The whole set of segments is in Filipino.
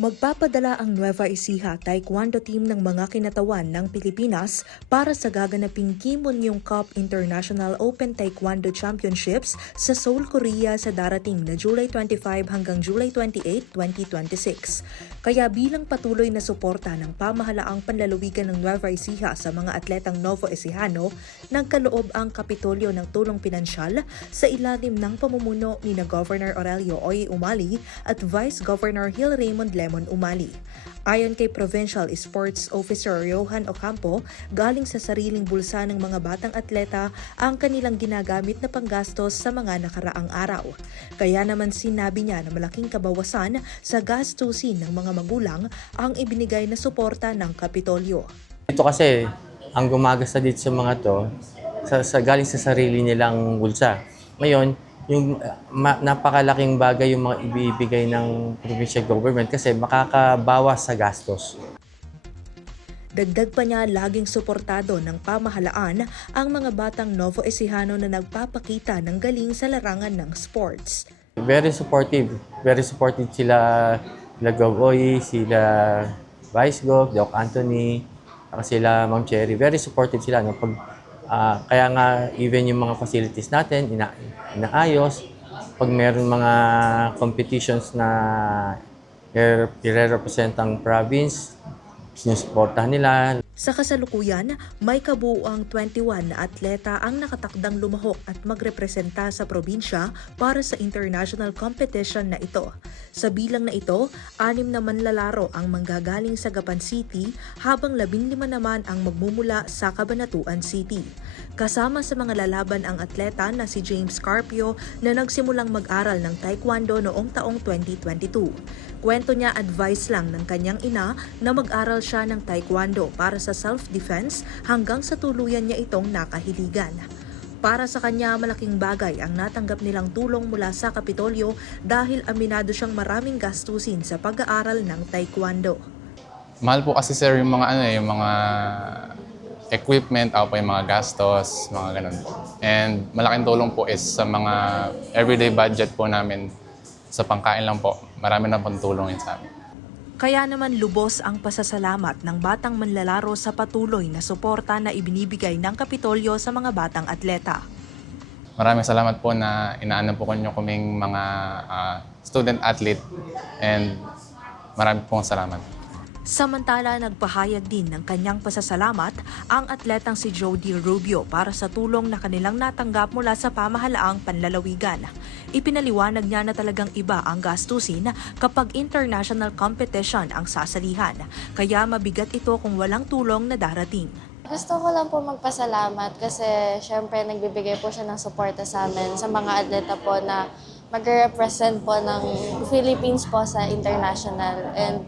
Magpapadala ang Nueva Ecija Taekwondo Team ng mga kinatawan ng Pilipinas para sa gaganaping Kim Un-yong Cup International Open Taekwondo Championships sa Seoul, Korea sa darating na July 25 hanggang July 28, 2026. Kaya bilang patuloy na suporta ng pamahalaang panlalawigan ng Nueva Ecija sa mga atletang Novo Ecijano, nagkaloob ang Kapitolyo ng tulong pinansyal sa ilalim ng pamumuno ni na Governor Aurelio Oy Umali at Vice Governor Hill Raymond Lemon Umali. Ayon kay Provincial Sports Officer Johan Ocampo, galing sa sariling bulsa ng mga batang atleta ang kanilang ginagamit na panggastos sa mga nakaraang araw. Kaya naman sinabi niya na malaking kabawasan sa gastusin ng mga magulang ang ibinigay na suporta ng Kapitolyo. Ito kasi, ang gumagasta dito sa mga to, galing sa sarili nilang bulsa. Ngayon, yung napakalaking bagay yung mga ibibigay ng provincial government kasi makakabawas sa gastos. Dagdag pa niya, laging suportado ng pamahalaan ang mga batang Novo Ecijano na nagpapakita ng galing sa larangan ng sports. Very supportive sila Gov. Oy, sila Vice Gov, Doc Anthony, sila Ma'am Cherry. Very supportive sila. No? Kaya nga, even yung mga facilities natin, inaayos. Pag meron mga competitions na i-represent ang province, sinusuportahan nila. Sa kasalukuyan, may kabuuang 21 na atleta ang nakatakdang lumahok at magrepresenta sa probinsya para sa international competition na ito. Sa bilang na ito, 6 na manlalaro ang manggagaling sa Gapan City habang 15 naman ang magmumula sa Cabanatuan City. Kasama sa mga lalaban ang atleta na si James Carpio na nagsimulang mag-aral ng Taekwondo noong taong 2022. Kwento niya, advice lang ng kanyang ina na mag-aral siya ng Taekwondo para sa self-defense hanggang sa tuluyan niya itong nakahiligan. Para sa kanya, malaking bagay ang natanggap nilang tulong mula sa Kapitolyo dahil aminado siyang maraming gastusin sa pag-aaral ng Taekwondo. Mahal po kasi sir yung mga equipment, yung mga gastos, mga ganun po. And malaking tulong po is sa mga everyday budget po namin sa pangkain lang po. Marami na pong tulong yun sa amin. Kaya naman lubos ang pasasalamat ng batang manlalaro sa patuloy na suporta na ibinibigay ng Kapitolyo sa mga batang atleta. Maraming salamat po na inaanan po nyo kaming mga student athlete and maraming pong salamat. Samantala, nagpahayag din ng kanyang pasasalamat ang atletang si Jody Rubio para sa tulong na kanilang natanggap mula sa pamahalaang panlalawigan. Ipinaliwanag niya na talagang iba ang gastusin kapag international competition ang sasalihan, kaya mabigat ito kung walang tulong na darating. Gusto ko lang po magpasalamat kasi syempre nagbibigay po siya ng suporta sa amin, sa mga atleta po na mag-represent po ng Philippines po sa international, and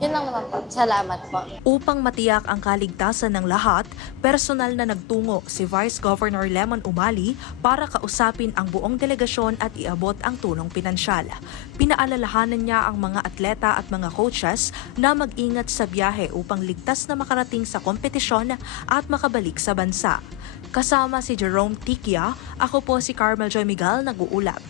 yun lang naman po. Salamat po. Upang matiyak ang kaligtasan ng lahat, personal na nagtungo si Vice Governor Lemon Umali para kausapin ang buong delegasyon at iabot ang tulong pinansyal. Pinaalalahanan niya ang mga atleta at mga coaches na mag-ingat sa biyahe upang ligtas na makarating sa kompetisyon at makabalik sa bansa. Kasama si Jerome Tikia, ako po si Carmel Joy Miguel, nag-uulat.